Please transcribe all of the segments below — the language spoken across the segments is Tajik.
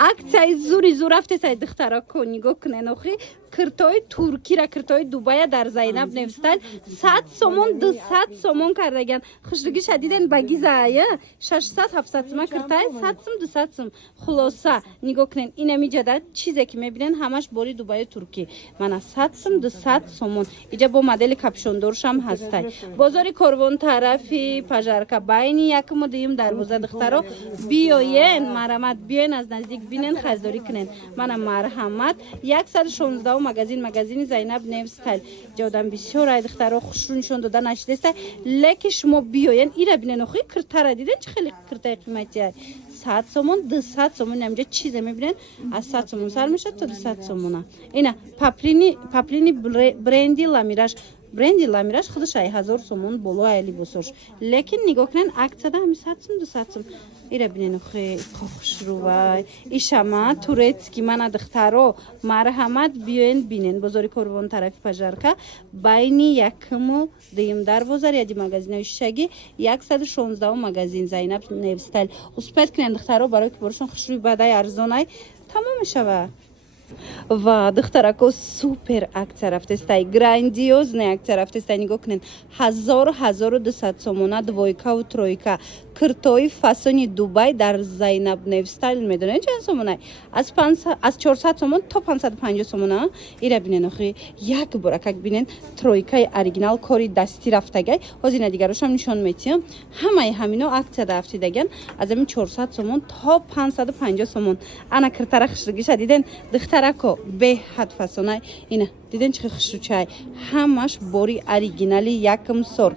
акцияи зури зур рафтесай духтарако нигоҳ кунен охи киртои туркира киртои дубая дар Зайнаб Невстайл 100 сомон 200 сомон кардаган хушруги шадиден багизая 600 700 сом киртай 100 сом 200 сом хулоса нигоҳ кунен инами ҷада чизе ки мебинен ҳамаш бори дубаи турки мана 100 сом 200 сомон иҷа бо модели капшондоршам ҳастай бозори корвон тарафи пажарка байни якуму дуюм дарвоза духтаро биёен марамат биёен аз наздик бинен харидорӣ кунен мана марҳамат 116 магазини Зайнаб Невстайл ҷодам бисёр ай духтаро хушрӯ нишон дода нашидеста леки шумо биёен ира бинен охи киртара диден чӣ хеле киртаи қиматия 100 сомон 200 сомон намҷа чизе мебинен аз 100 сомон сар мешад то 200 сомона ина паплини бренди ламираш худаш ай 1000 сомон боло ай либосош лекин нигоҳ кунен аксияда ҳами 100 сом 200 сом ира бинен охи хушрувай ишама турецки мана духтаро марҳамат биёен бинен бозори корвон тарафи пажарка байни якуму дуюм дарвоза ряди магазинои шишагӣ 116 магазин Зайнаб Невстайл успед кунен духтаро барои ки боришон хушрӯи бадай арзонай тамом мешавад ва духтарако супер акция рафтестай грандиозная акция рафтестай нигоҳ кунен 1200 сомона двойкаву тройка киртои фасони Дубай дар Зайнаб Невстайл медонед чанд сомонай аз 400 сомон то 550 сомона ира бинен охи як бора как бинен тройкаи оригинал кори дастӣ рафтагай ҳозина дигарошам нишон метиҳам ҳамаи ҳамино акцияда рафтидаган аз ҳамин 400 сомон то 550 сомон ана киртара хушруги шадиден духтарако беҳад фасонай ина диден чихи хушрӯчай ҳамаш бори оригинали якум сор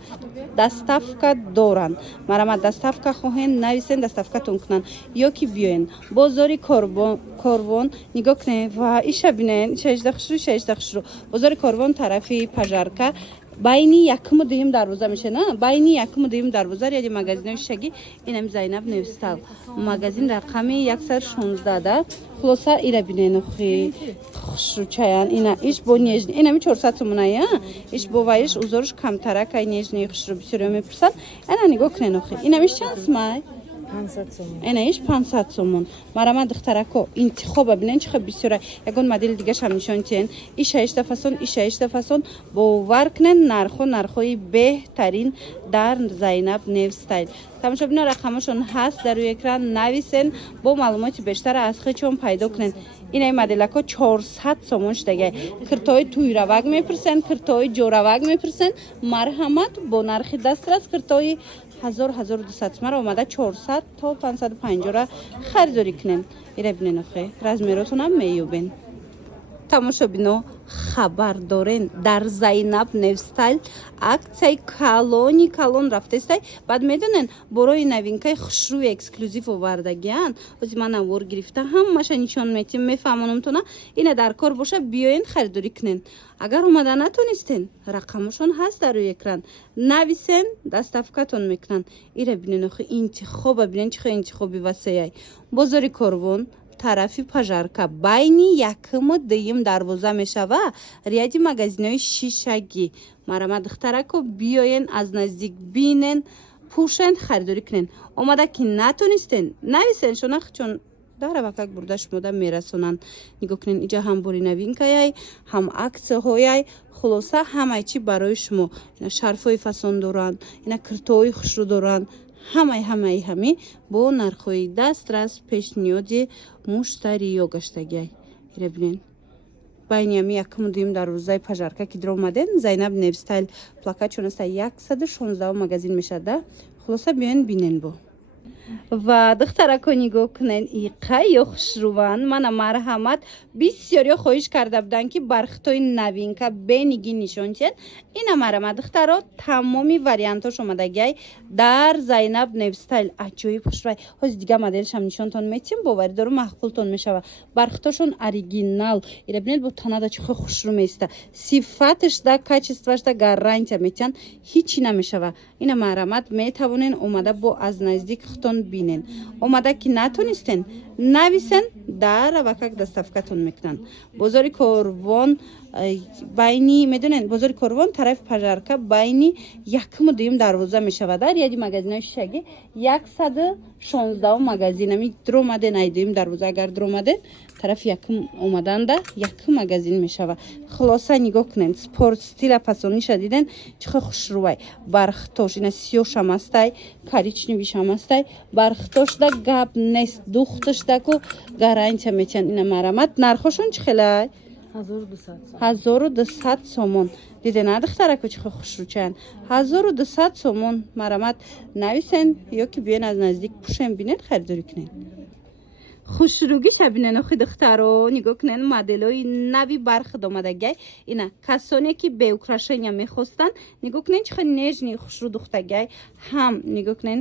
доставка доранд марамат доставка хоҳен нависен доставкатон кунанд ё ки биёен бозори корвон нигоҳ кунед ва иша бинен шашда хушрӯ бозори корвон тарафи пажарка байни якуму дуюм дарвоза мешена байни якуму дуюм дарвоза ряди магазинои шишагӣ инами Зайнаб Невстайл магазин рақами 116 да хулоса ира бинен охи хушрӯчаян ина иш бо нежни инами 400 сомоная иш бо ваиш узориш камтаракай нежни хушрӯ бисёриё мепурсанд ана нигоҳ кунен охи инамиш чанд сомай 500 сомон энаиш 500 сомон марама духтарако интихоба бинен чихо бисёра ягон модели дигашам нишон тиҳен ишаишта фасон бовар кунен нархои беҳтарин дар Зайнаб Невстайл тамошобино рақамашон ҳаст дар рӯи экран нависен бо маълумоти бештар аз хечон пайдо кунен инаи моделако 400 сомон шудагай киртои туйравак мепурсен киртои ҷоравак мепурсен марҳамат бо нархи дастрас киртои 1000-1200 сомара омада 400 то 550 ра харидорӣ кунен ира бинен охи размеротонам меёбен тамошобино хабар дорен дар Зайнаб Невстайл акцияи калон рафтестай баъд медонен борои новинкаи хушрӯи эксклюзив овардагиян ози ман авор гирифта ҳамаша нишон метим мефаҳмонамтона ина дар кор боша биёен харидорӣ кунен агар омада натонистен рақамашон ҳаст дар рӯи экран нависен доставкатон мекунанд ира бинен охи интихоба бинен чихо интихоби васеяй бозори корвон тарафи пажарка байни якуму дуюм дарвоза мешава ряди магазинои шишагӣ марамат духтарако биёен аз наздик бинен пӯшен харидорӣ кунен омада ки натонистен нависен шонах чун даравакак бурда шумода мерасонанд нигоҳ кунен иҷа ҳам бори новинкаяй ҳам аксияҳояй хулоса ҳамаи чи барои шумо ина шарфҳои фасон доранд ина киртои хушрӯ доранд ҳамаи бо нархои дастрас пешниҳоди муштариё гаштагиай ира бинен байни ами якуму дуюм дарвозаи пажарка ки диромаден Зайнаб Невстайл плакатшон аста 116 магазин мешада хулоса биёен бинен бо ва духтарако нигоҳ кунен иқаё хушрӯванд мана марҳамат бисёриё хоҳиш карда буданд ки бархитои новинка бенигӣ нишон тиҳед ина марҳамат духтаро тамоми вариантош омадагиай дар Зайнаб Невстайл аҷоиб хушрӯвай ҳози дига моделшам нишонтон метиҳем боварӣ дору маҳқултон мешава бархитошон оригинал ира бинед бо танада чихо хушрӯ меиста сифаташда качествашда гарантия метиҳанд ҳичи намешава ина марҳамат метавонен омада бо аз наздик хутон бинен омада ки натонистен нависен даравакак доставкатон мекунанд бозори корвон байни медонен бозори Корвон тарафи пажарка байни якму дуюм дарвоза мешавад. Ряди магазинои шишагӣ 116 магазин ами дромаден ай дуюм дарвоза агар дромаден тарафи якм омаданда якм магазин мешава. Хулоса нигоҳ кунед спорт стила фасониша диден чихо хушрӯвай бархтош ина сиёшам астай коричневишам астай бархтошда гап нест духташдаку гарантия мечанд ина марамат нархошон чӣ хелай 1200 сомон дидена духтараку чихо хушрӯчанд 1200 сомон марамат нависен ёки биён аз наздик пушен бинед харидорӣ кунед. хушрӯгӣ шабинен охи духтаро нигоҳ кунен моделои нави бархид омадагай ина касоне ки беукрашения мехостанд нигоҳ кунен чихо нежни хушрӯ духтагай ҳам нигоҳ кунен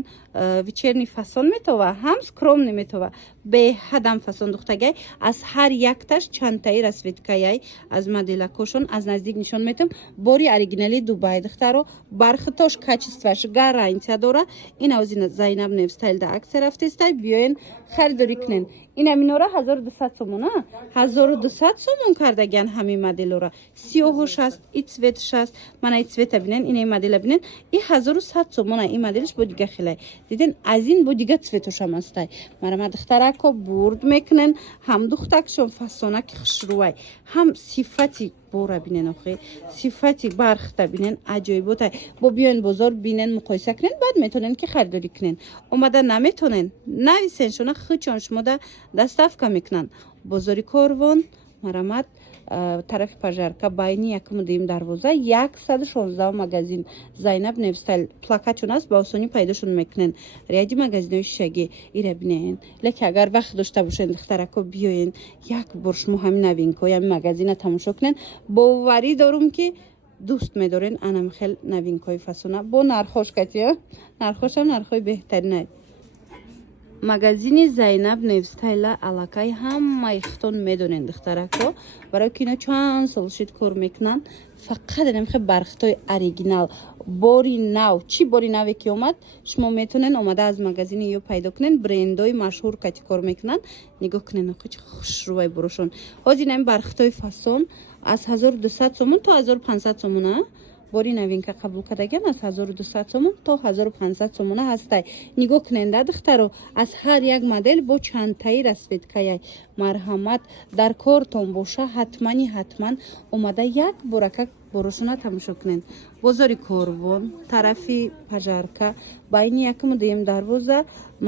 вечерни фасон метова ҳам скромный метова беҳадам фасон духтагай аз ҳар якташ чандтаи расветкаяй аз моделакошон аз наздик нишон метавам бори оригинали Дубай духтаро бархитош качестваш гарантия дора ина озина Зайнаб Невстайлда акция рафтестай биёен харидорӣ кунен. Ина минора 1200 сомон 1200 сомон кардаган ҳамин моделора сиёҳош аст и цветш аст мана и цвета бинен ина и модела бинен и 1100 сомон и моделиш бо дига хелай диден аз ин бо дига цветошам астай марама духтарако бурд мекунен ҳам духтакшон фасонаки хушрӯвай ҳам сифати бора бинен охи сифати бархта бинен аҷоиботай бо биён бозор бинен муқоиса кунен баъд метонен ки харидорӣ кунен омада наметонен нависен шона хичон шумода доставка мекунанд бозори Корвон марамат тарафи пажарка байни якму дуюм дарвоза 116 магазин Зайнаб Невстайл плакатшон аст ба осонӣ пайдошон мекунен ряди магазинои шишагӣ ира бинен леки агар вақт дошта бошен духтарако биёен як бор шумо ҳамин новинкаҳои ҳамин магазина тамошо кунен боварӣ дорум ки дӯст медорен анам хел новинкаҳои фасона бо нархош кати нархошам нархҳои беҳтаринай. Магазини Зайнаб Невстайла аллакай ҳамаи хитон медонен духтарако барои ки ино чанд сол шид кор мекунанд фақат намихе бархитои оригинал бори нав чӣ бори наве ки омад шумо метонен омада аз магазини ё пайдо кунен брендои машҳур кати кор мекунанд нигоҳ кунен охи чӣ хушрӯвай борошон ҳозир ин бархитои фасон аз 1200 сомон то 1500 сомон бори новинка қабул кардаган аз 1200 сомон то 1500 сомона ҳастай нигоҳ куненда духтаро аз ҳар як модел бо чандтаи расветкаяй марҳамат дар кортон боша ҳатмани ҳатман омада як борака борошона тамошо кунен бозори Корвон тарафи пажарка байни якму дуюм дарвоза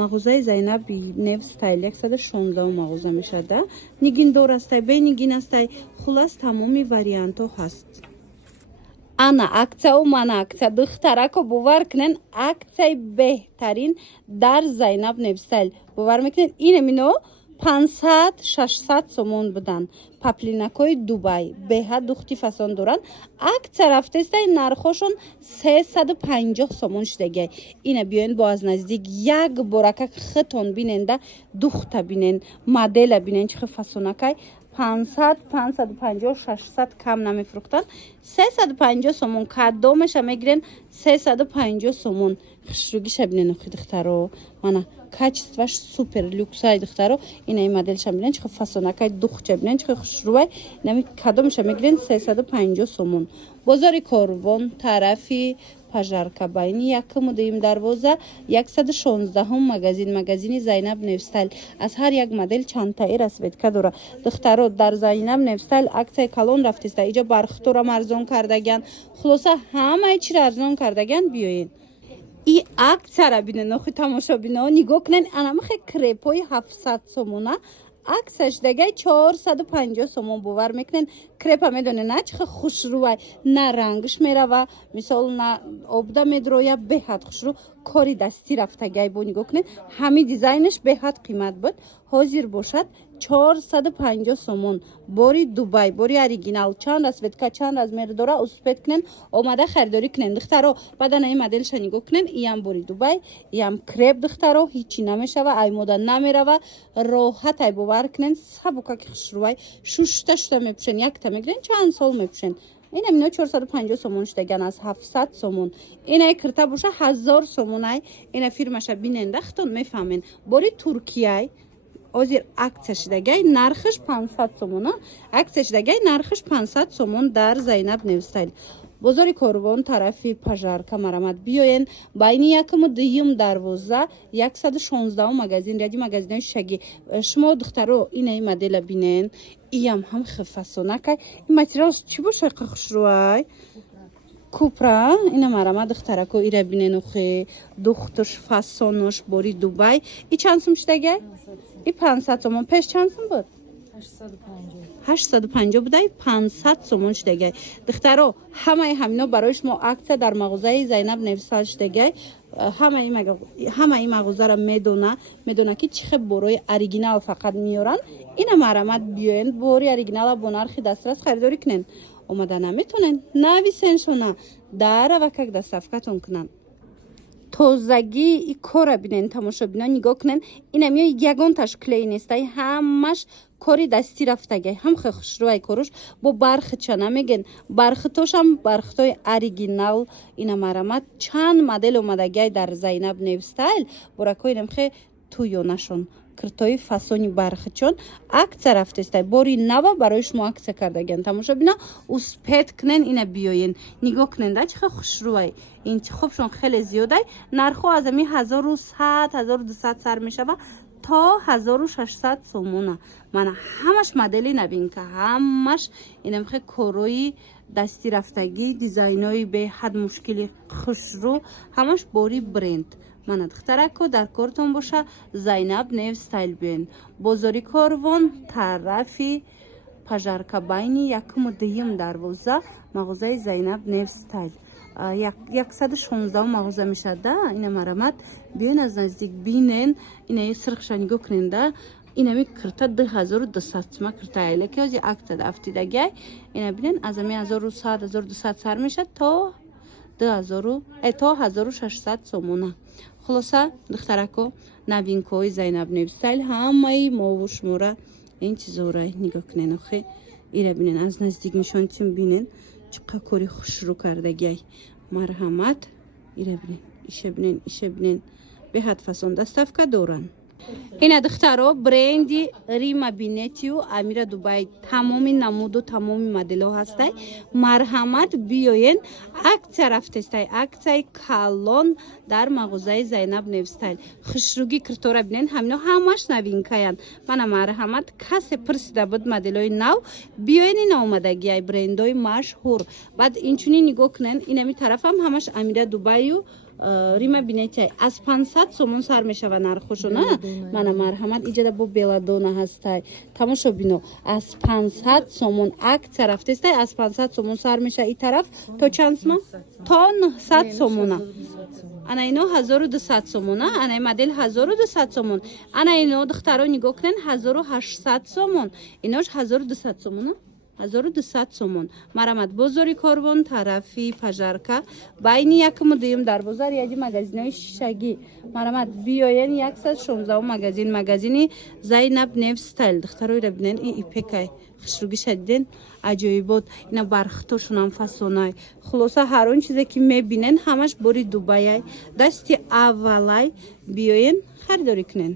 мағозаи Зайнаб Невстайл 116 мағоза мешада нигиндор астай бенигин астай хулас тамоми вариантҳо ҳаст. Ана акция у мана акция духтарако бовар кунен акцияи беҳтарин дар Зайнаб Невстайл бовар мекунен ин мино 500-600 сомон будан паплинакои Дубай беҳад духти фасон доранд акция рафтестай нархошон 350 сомон шидагай ина биёен бо аз наздик як борака хитон биненда духта бинен модела бинен чихо фасонакай 500, 550, 600 кам намефурӯхтанд 350 сомон кадомеша мегирен 350 сомон хушрӯгиша бинен охи духтаро мана качестваш супер люксай духтаро ина и моделша бинен чихо фасонакай духча бинен чихо хушрӯвай нами кадомеша мегирен 350 сомон бозори Корвон тарафи пажарка байни якму дуюм дарвоза 116 магазини Зайнаб Невстайл аз ҳар як модел чандтаи расветка дора духтаро дар Зайнаб Невстайл аксияи калон рафтеста иҷо бархторам арзон кардаган хулоса ҳамаи чиро арзон кардаган биёен и аксияра бинен охи тамошобино нигоҳ кунен анамихе крепои 700 сомона аксияш дагай 450 сомон бовар мекунен крепа медонен на чихо хушрӯвай на рангш мерава мисол на обда медроя беҳад хушрӯ кори дастӣ рафтагай бо нигоҳ кунен ҳамин дизайнш беҳад қимат буд ҳозир бошад 450 сомон бори Дубай бори оригинал чанд расветка чанд размер дора успед кунен омада харидорӣ кунен духтаро баъдан ин моделша нигоҳ кунен иам бори Дубай иам креп духтаро ҳичи намешава аймода намерава роҳатай бовар кунен сабукаки хушрӯвай шушта шуда мепӯшен якта мегирен чанд сол мепӯшен ина мино 450 сомон шудаган аз 700 сомон инай кирта боша 1000 сомонай ина фирмаша биненда хитон мефаҳмен бори Туркияй озир акция шидагай нархиш 500 сомон. Акция шидагай нархиш 500 сомон дар Зайнаб Невстайл. бозори Корвон тарафи Пажарка марамад биёен байни якому дуюм дарвоза 116 магазин ради магазинои шаги шумо духтаро инаи модела бинен иям ҳам хифасонакай ин материал чӣ бошад хушрӯай Купра ина марамад духтарако ира бинен ухе духтуш фасонош бори Дубай и чанд сум шидагай и 500 сомон пеш чанд сум буд 850 будай 500 сомон шидагай духтаро ҳамаи ҳамино барои шумо акция дар мағозаи Зайнаб Невстайл шидагай ҳамаи мағозаро медона ки чӣ хел борои оригинал фақат меёранд ина марамад биёен бори оригинала бо нархи дастрас харидорӣ кунен омада наметонен нависен шуна дара ва как доставкатон кунанд тозагӣ и кора бинен тамошобино нигоҳ кунен инам ягонташ клей нестай ҳамаш кори дастӣ рафтагай ҳам хел хушрӯай коруш бо бархитша намеген бархитошам бархитои оригинал ина марамад чанд модел омадагай дар Зайнаб Невстайл борако инам хе туёнашон киртои фасони бархичон акция рафтестай бори нава барои шумо акция кардаган тамошобино успед кунен ина биёен нигоҳ кунен да чӣ хел хушрӯай интихобшон хеле зиёдай нархо аз ами 1100 1200 сар мешава то 1600 сомона мана ҳамаш модели новинка ҳамаш инам хе корои дастӣ рафтагӣ дизайнои беҳад мушкили хушрӯ ҳамаш бори бренд мана духтарако дар кортон боша Зайнаб Невстайл биёен бозори Корвон тарафи Пажарка байни якуму дуюм дарвоза мағозаи Зайнаб Невстайл 116 мағоза мешад да ина марамад биёен аз наздик бинен ина сирхша нигоҳ кунен да инами кирта 2200 сома киртая леки ози акция дафтидагай ина бинен аз ами 1100 1200 сар мешад то 1600 сомона хулоса духтарако новинкаҳои Зайнаб Невстайл ҳамаи мову шумора интизорай нигоҳ кунен охе ира бинен аз наздик нишонтим бинен чӣ қадр кори хушрӯ кардагай марҳамат ира бинен иша бинен беҳад фасон доставка доранд ина духтаро бренди Рима Бинетию Амира Дубай тамоми намуду тамоми моделҳо ҳастай марҳамат биёен акция рафтестай акцияи калон дар мағозаи Зайнаб Невстайл хушрӯги киртора бинен ҳамино ҳамаш новинкаянд мана марҳамат касе пирсида буд моделҳои нав биёен ина омадагиай брендҳои машҳур баъд инчунин нигоҳ кунен инами тарафам ҳамаш Амира Дубаю Рима Бинетия аз 500 сомон сар мешава нархошона мана марҳамат иҷада бо беладона ҳастай тамошобино аз 500 сомон акция рафтестай аз 500 сомон сар меша и тараф то чанд сомон то 900 сомона ана ино 1200 сомона ана модел 1200 сомон ана ино духтаро нигоҳ кунен 1800 сомон инош 1200 сомона 1200 сомон марамад бозори Корвон тарафи Пажарка байни якуму дуюм дарвоза рияди магазинои шишагӣ марамад биёен 116 магазини Зайнаб Невстайл духтаро ира бинен ипекай хушрӯги шадиден аҷоибот ина бархитошунам фасонай хулоса ҳар он чизе ки мебинен ҳамаш бори Дубаяй дасти аввалай биёен харидорӣ кунен